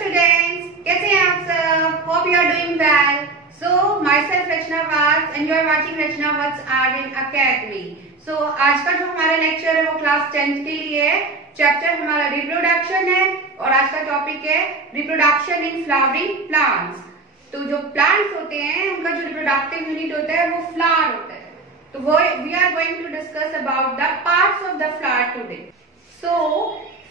students, कैसे हैं आप सब? Hope you are doing well. So myself Rachna Vats and you are watching Rachna Vats Aryan Academy. So आज का जो हमारा लेक्चर है वो क्लास 10th के लिए है. चैप्टर हमारा रिप्रोडक्शन है और आज का टॉपिक है रिप्रोडक्शन इन फ्लावरिंग प्लांट्स. तो जो प्लांट्स होते हैं उनका जो रिप्रोडक्टिव यूनिट होता है वो फ्लावर होता है. तो वो we are going to discuss about the parts of the flower today. So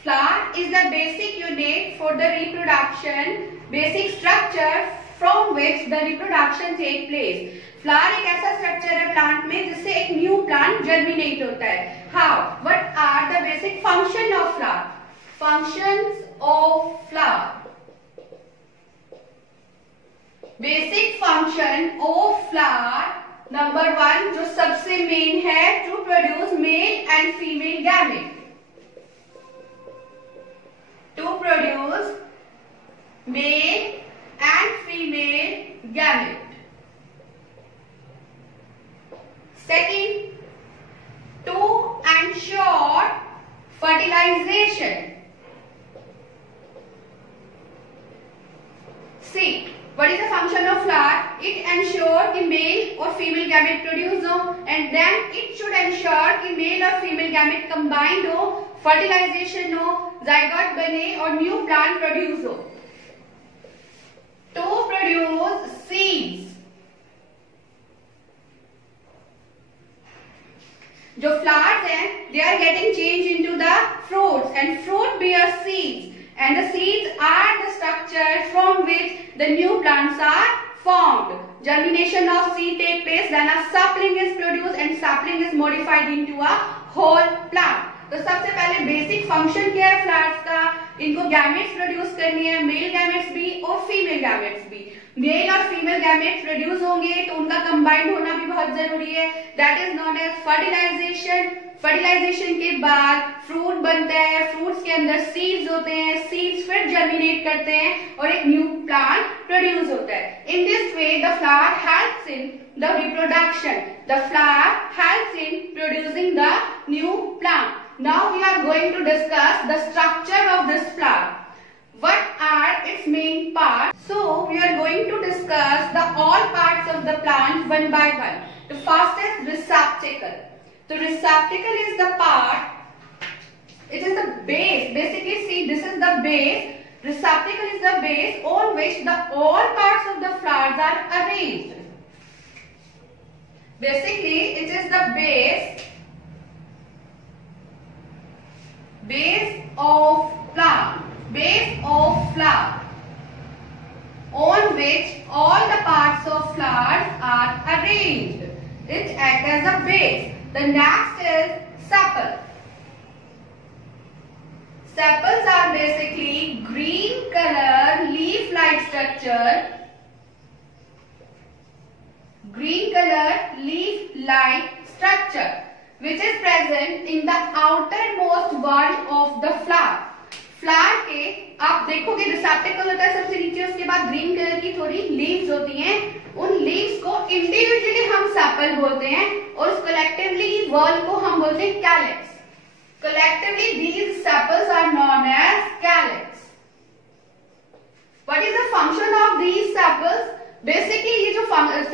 flower is the basic unit for the reproduction, basic structure from which the reproduction take place. Flower एक ऐसा structure है plant में जिससे एक new plant germinate होता है. How? What are the basic function of flower? Functions of flower. Basic function of flower. Number 1 जो सबसे main है to produce male and female gamete. To produce male and female gamete. Second, to ensure fertilization. See, what is the function of flower? It ensures कि male और female gamete produce हो, and then it should ensure कि male और female gamete combined हो, fertilization हो, zygote बने और new plant produce हो. To produce seeds. जो flowers हैं, they are getting changed into the fruits, and fruit bear seeds, and the seeds are the structure from which the new plants are formed. Germination of seed take place, then a sapling is produced, and sapling is modified into a whole plant. तो सबसे पहले basic function क्या है flowers का? इनको gametes produce करनी है, mail gametes भी और फीमेल गैमेट्स भी. मेल और फीमेल गैमेट्स प्रोड्यूस होंगे तो उनका कंबाइंड होना भी बहुत जरूरी है. That is known as fertilization. Fertilization के बाद फ्रूट बनता है, फ्रूट्स के अंदर सीड्स होते हैं, सीड्स फिर जर्मिनेट करते हैं और एक न्यू प्लांट प्रोड्यूस होता है. In this way the flower helps in the reproduction. The flower helps in producing the new plant. Now we are going to discuss the structure of this flower. What are its main parts? So we are going to discuss the all parts of the plant one by one. The first is receptacle. The receptacle is the part. It is the base. Basically, see, this is the base. Receptacle is the base on which the all parts of the flowers are arranged. Basically, it is the base of plant, base of flower, on which all the parts of flowers are arranged. It acts as a base. The next is sepal. Sepals are basically green color leaf-like structure. Green color leaf-like structure, which is present in the outermost wall of the flower. Flower के आप देखोगे receptacle होता है सबसे नीचे, उसके बाद green colour की थोड़ी लीव्स होती हैं. उन लीव्स को इंडिविजुअली हम सेपल बोलते हैं और उस कलेक्टिवली वॉल को हम बोलते हैं calyx. Collectively these sepals are known as calyx. What is the function of these sepals? Basically ये जो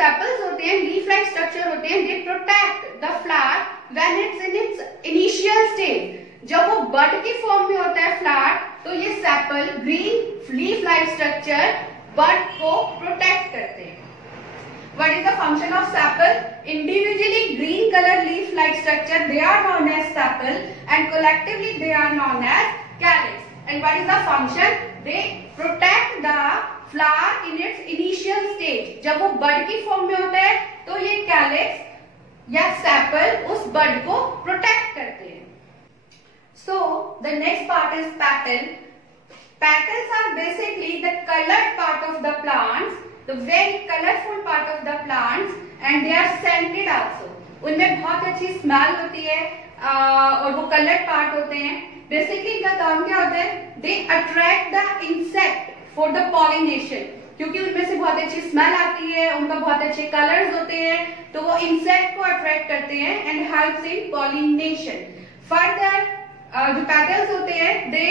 सेपल्स होते हैं, लीफ लाइक स्ट्रक्चर होते हैं, they protect the flower when it's in its initial stage. जब वो बड की फॉर्म में होता है फ्लावर, तो ये sepal green leaf like structure bud को प्रोटेक्ट करते हैं. What is the function of sepal? Individually green color leaf like structure, they are known as sepal, and collectively they are known as calyx. And what is the function? They protect the flower in its initial stage. जब वो बड की form में होता है तो ये calyx या sepal उस बड को प्रोटेक्ट करते हैं. So the next part is petal. Petals are basically the colored part of the plants, the very colorful part of the plants, and they are scented also. उनमें बहुत अच्छी स्मेल होती है और वो कलर्ड पार्ट होते हैं. बेसिकली इनका काम क्या होता है? They attract the insect for the pollination. क्योंकि उनमें से बहुत अच्छी स्मेल आती है, उनका बहुत अच्छे कलर्स होते हैं, तो वो इंसेक्ट को अट्रैक्ट करते हैं and helps in pollination. Further जो पेटल्स होते हैं दे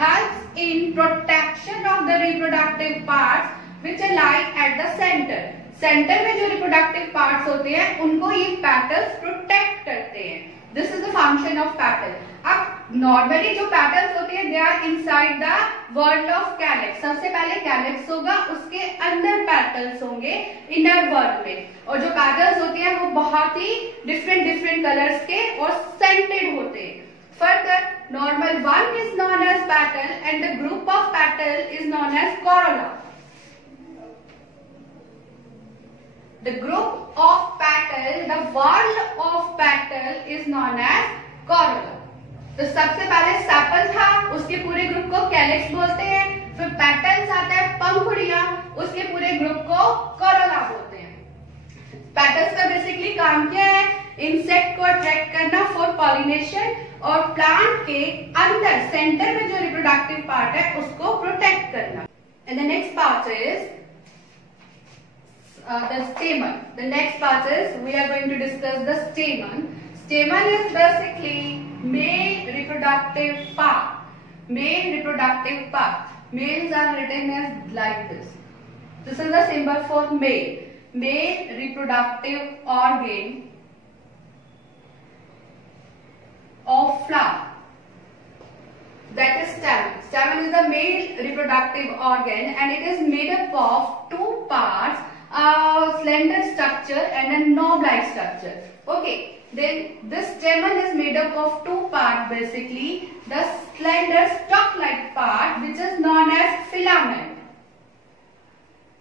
helps in protection of the reproductive parts which lie at the centre. Centre में जो रिप्रोडक्टिव पार्ट्स होते हैं उनको ये पेटल्स प्रोटेक्ट करते हैं। This is the function of petal. अब नॉर्मली जो पेटल्स होते हैं they are inside the world of calyx. सबसे पहले कैलिक्स होगा, उसके अंदर पेटल्स होंगे इनर वर्ल्ड में, और जो पेटल्स होते हैं वो बहुत ही डिफरेंट कलर्स के और सेंटेड होते हैं। Further, normal one is known as petal and the group of petal is known as corolla. The group of petal, the world of petal is known as corolla. तो सबसे पहले sepal था, उसके पूरे ग्रुप को calyx बोलते हैं। फिर पेटल्स आता है, पंखुड़ियां, उसके पूरे ग्रुप को कोरोला बोलते हैं। पेटल्स का बेसिकली काम क्या है? इंसेक्ट को अट्रैक्ट करना फॉर पॉलिनेशन, और प्लांट के अंदर सेंटर में जो रिप्रोडक्टिव पार्ट है उसको प्रोटेक्ट करना। And the next part is the stamen. The next part is we are going to discuss the stamen. Stamen is basically male reproductive part. Male reproductive part. Males are written as like this. This is the symbol for male. Male reproductive organ of flower. That is stamen. Stamen is the male reproductive organ and it is made up of two parts, a slender structure and a knob-like structure. Okay. Then this stamen is made up of two parts basically. The slender stalk-like part which is known as filament.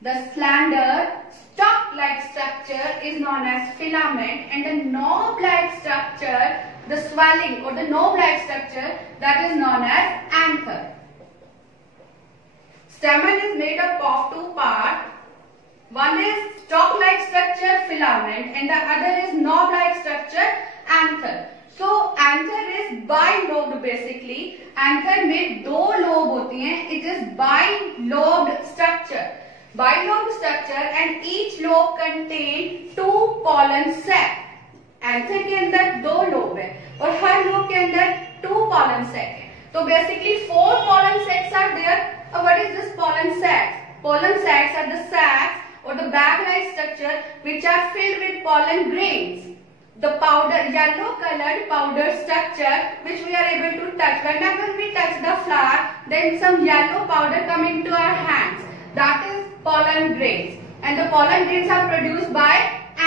The slender stalk-like structure is known as filament and the knob-like structure, the swelling or the knob-like structure, that is known as anther. Stamen is made up of two parts. One is stalk-like structure, filament, and the other is knob-like structure, anther. So anther is bilobed basically. Anther में दो lobe होती हैं. It is bilobed structure. Bilobed structure and each lobe contain two pollen sac. Anther के अंदर दो lobe है और हर lobe के अंदर two pollen sac है. तो basically four pollen sacs are there. What is this pollen sacs? Pollen sacs are the sacs or the bag-like structure which are filled with pollen grains. The powder, yellow colored powder structure which we are able to touch. Whenever we touch the flower, then some yellow powder come into our hands. That is pollen grains. And the pollen grains are produced by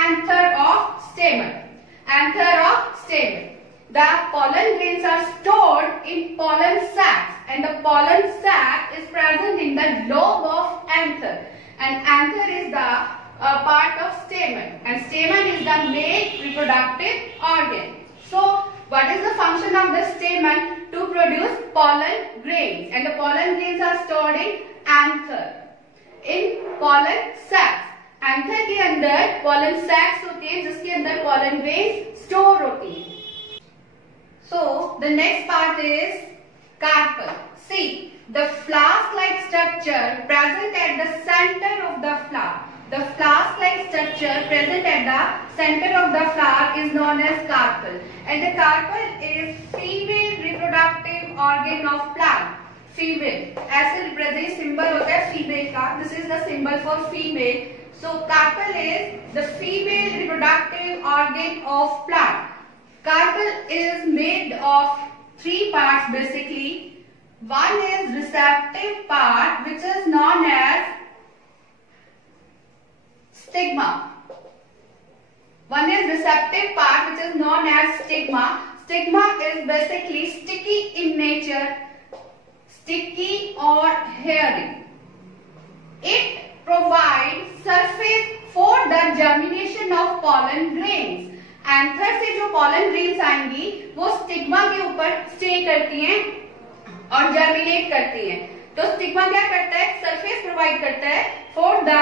anther of stamen. Anther of stamen. The pollen grains are stored in pollen sacs and the pollen sac is present in the lobe of anther. And anther is the part of stamen, and stamen is the male reproductive organ. So, what is the function of the stamen? To produce pollen grains, and the pollen grains are stored in anther, in pollen sacs. Anther के अंदर pollen sacs होते हैं, जिसके अंदर pollen grains store होती हैं. So, the next part is carpel. See. The flask-like structure present at the center of the flower. The flask-like structure present at the center of the flower is known as carpel. And the carpel is female reproductive organ of plant. Female. ऐसे represent symbol होता है female का. This is the symbol for female. So carpel is the female reproductive organ of plant. Carpel is made of three parts basically. One is receptive part which is known as stigma. One is receptive part which is known as stigma. Stigma is basically sticky in nature, sticky or hairy. It provides surface for the germination of pollen grains. Anther से जो pollen grains आएंगी वो stigma के ऊपर stay करती हैं और germinate करती है। तो स्टिग्मा क्या करता है? सरफेस प्रोवाइड करता है for the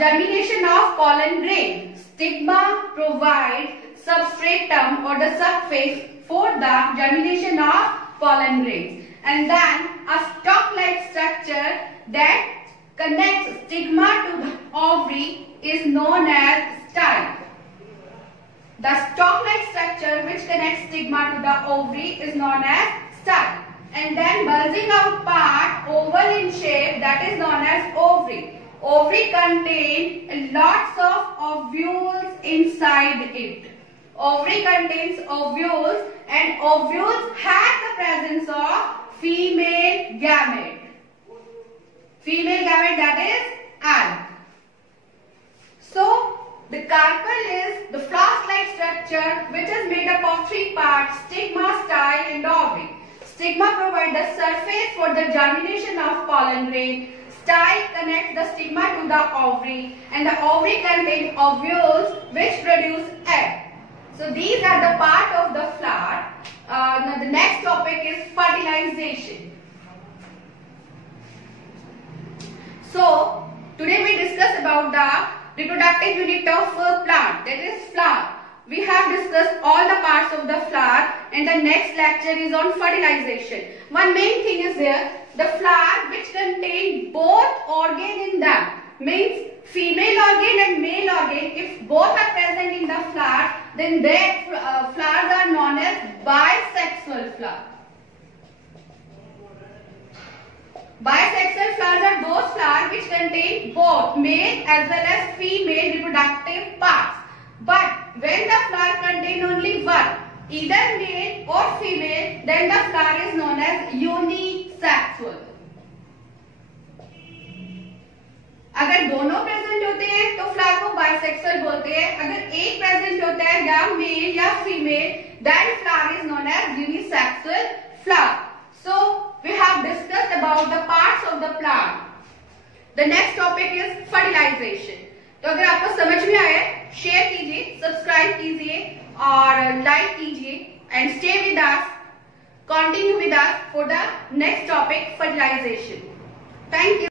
germination of pollen grain. Stigma provide substratum और the surface for the germination of pollen grains. And then a stalk-like structure that connects stigma to the ovary is known as style. The stalk-like structure which connects stigma to the ovary is known as style. And then bulging out part, oval in shape, that is known as ovary. Ovary contains lots of ovules inside it. Ovary contains ovules, and ovules have the presence of female gamete. Female gamete, that is egg. So, the carpel is the flask-like structure which is made up of three parts: stigma, style, and ovary. Stigma provides the surface for the germination of pollen grain. Style connects the stigma to the ovary, and the ovary contains ovules which produce egg. So these are the part of the flower. Now the next topic is fertilization. So today we discuss about the reproductive unit of plant, that is flower. We have discussed all the parts of the flower, and the next lecture is on fertilization. One main thing is there, the flower which contain both organ in them, means female organ and male organ. If both are present in the flower, then their flowers are known as bisexual flower. Bisexual flowers are those flowers which contain both male as well as female reproductive parts. But when the flower contains only one, either male or female, then the flower is known as unisexual. अगर दोनों present होते हैं तो flower को bisexual बोलते हैं. अगर एक प्रेजेंट होता है या मेल या female, then flower is known as unisexual flower. So we have discussed about the parts of the plant. The next topic is fertilization. तो अगर आपको समझ में आया, शेयर कीजिए, सब्सक्राइब कीजिए और लाइक कीजिए, and stay with us, continue with us for the next topic, fertilization. Thank you.